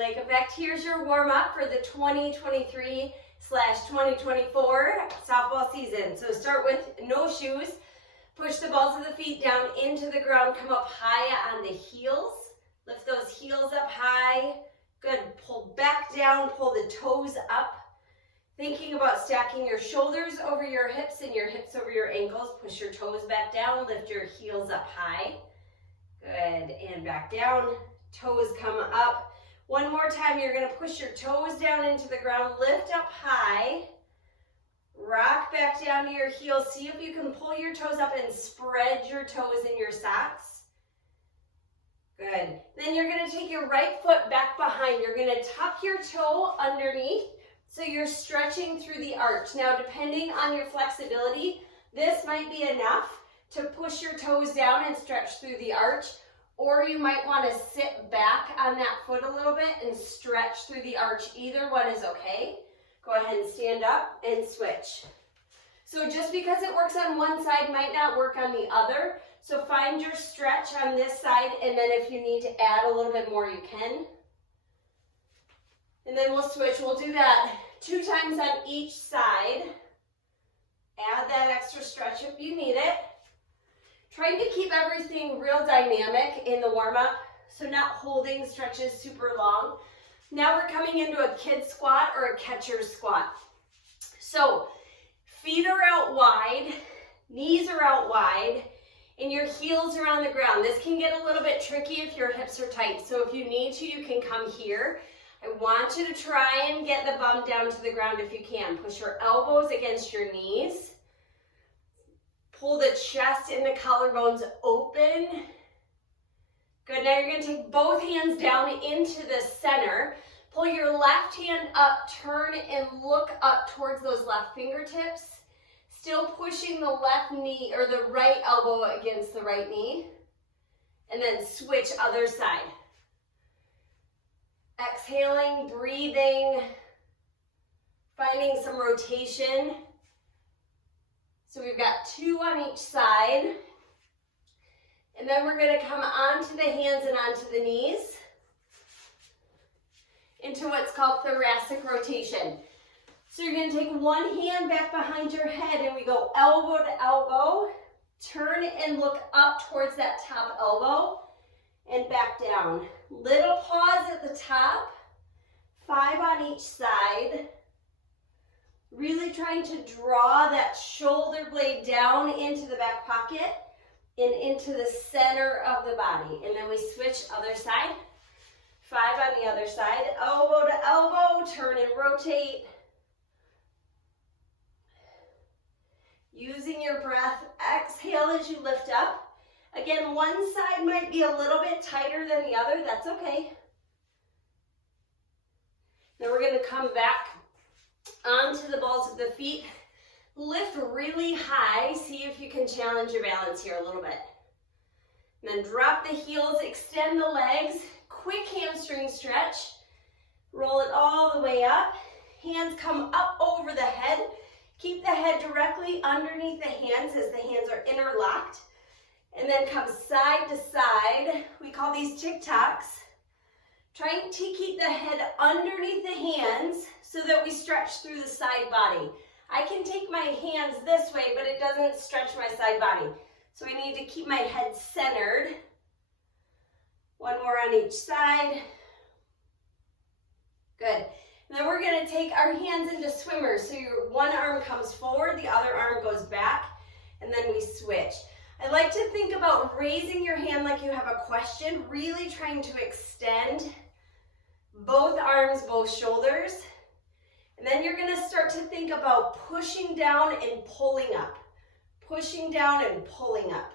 lake effect. Here's your warm-up for the 2023/2024 softball season. So start with no shoes. Push the balls of the feet down into the ground. Come up high on the heels. Lift those heels up high. Good. Pull back down. Pull the toes up. Thinking about stacking your shoulders over your hips and your hips over your ankles. Push your toes back down. Lift your heels up high. Good. And back down. Toes come up. One more time. You're going to push your toes down into the ground. Lift up high. Rock back down to your heels. See if you can pull your toes up and spread your toes in your socks. Good. Then you're going to take your right foot back behind. You're going to tuck your toe underneath. So you're stretching through the arch. Now, depending on your flexibility, this might be enough to push your toes down and stretch through the arch, or you might want to sit back on that foot a little bit and stretch through the arch. Either one is okay. Go ahead and stand up and switch. So just because it works on one side might not work on the other. So find your stretch on this side, and then if you need to add a little bit more, you can. And then we'll switch. We'll do that 2 times on each side. Add that extra stretch if you need it. Trying to keep everything real dynamic in the warm-up, so not holding stretches super long. Now we're coming into a kid squat or a catcher squat. So feet are out wide, knees are out wide, and your heels are on the ground. This can get a little bit tricky if your hips are tight. So if you need to, you can come here. I want you to try and get the bum down to the ground if you can. Push your elbows against your knees. Pull the chest and the collarbones open. Good. Now you're going to take both hands down into the center. Pull your left hand up, turn and look up towards those left fingertips. Still pushing the left knee or the right elbow against the right knee. And then switch other side. Exhaling, breathing, finding some rotation. So we've got 2 on each side. And then we're going to come onto the hands and onto the knees into what's called thoracic rotation. So you're going to take one hand back behind your head and we go elbow to elbow. Turn and look up towards that top elbow and back down. Little pause at the top, 5 on each side. Really trying to draw that shoulder blade down into the back pocket and into the center of the body. And then we switch other side. 5 on the other side. Elbow to elbow, turn and rotate. Using your breath, exhale as you lift up. Again, one side might be a little bit tighter than the other. That's okay. Then we're going to come back onto the balls of the feet. Lift really high. See if you can challenge your balance here a little bit. And then drop the heels, extend the legs. Quick hamstring stretch. Roll it all the way up. Hands come up over the head. Keep the head directly underneath the hands as the hands are interlocked. And then come side to side. We call these TikToks. Trying to keep the head underneath the hands so that we stretch through the side body. I can take my hands this way, but it doesn't stretch my side body. So I need to keep my head centered. 1 more on each side. Good. And then we're going to take our hands into swimmers. So your one arm comes forward, the other arm goes back, and then we switch. I like to think about raising your hand like you have a question, really trying to extend both arms, both shoulders. And then you're going to start to think about pushing down and pulling up. Pushing down and pulling up.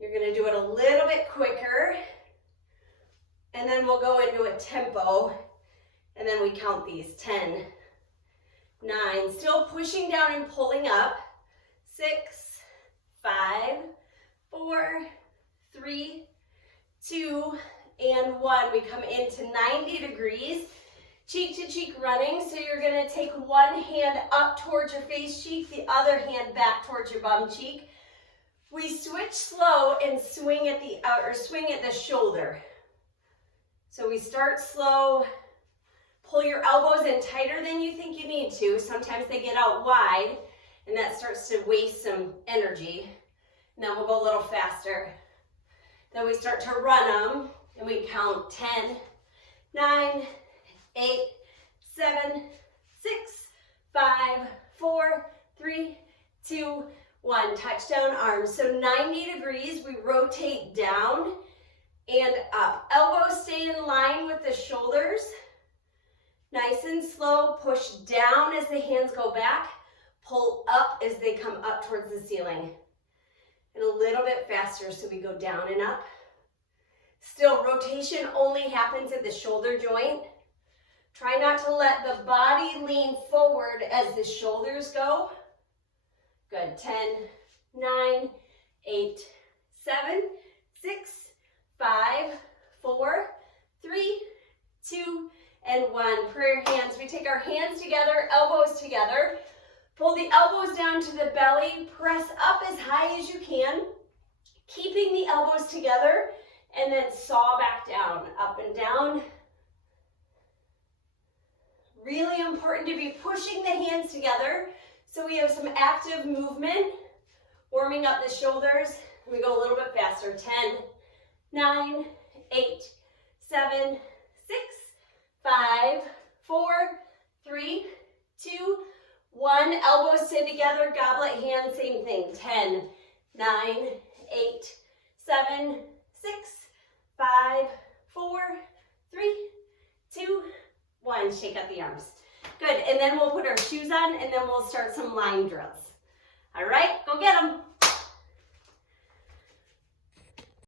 You're going to do it a little bit quicker. And then we'll go into a tempo. And then we count these. 10, 9. Still pushing down and pulling up. 6, 5, 4, 3, 2, and 1. We come into 90 degrees. Cheek to cheek running, so you're going to take one hand up towards your face cheek, the other hand back towards your bum cheek. We switch slow and swing at the shoulder. So we start slow. Pull your elbows in tighter than you think you need to. Sometimes they get out wide, and that starts to waste some energy. And then we'll go a little faster. Then we start to run them, and we count 10, 9, 8, 7, 6, 5, 4, 3, 2, 1. Touchdown arms. So 90 degrees, we rotate down and up. Elbows stay in line with the shoulders. Nice and slow. Push down as the hands go back. Pull up as they come up towards the ceiling. And a little bit faster, so we go down and up. Still, rotation only happens at the shoulder joint. Try not to let the body lean forward as the shoulders go. Good. 10, 9, 8, 7, 6, 5, 4, 3, 2, and 1. Prayer hands. We take our hands together, elbows together. Pull the elbows down to the belly. Press up as high as you can, keeping the elbows together, and then saw back down, up and down. Really important to be pushing the hands together so we have some active movement, warming up the shoulders. We go a little bit faster. 10, 9, 8, 7, 6, 5, 4, 3, 2, 1. Elbows stay together, goblet hands, same thing. 10, 9, 8, 7, 6, 5, 4, 3, 2, 1. Shake out the arms. Good, and then we'll put our shoes on and then we'll start some line drills. All right, go get them.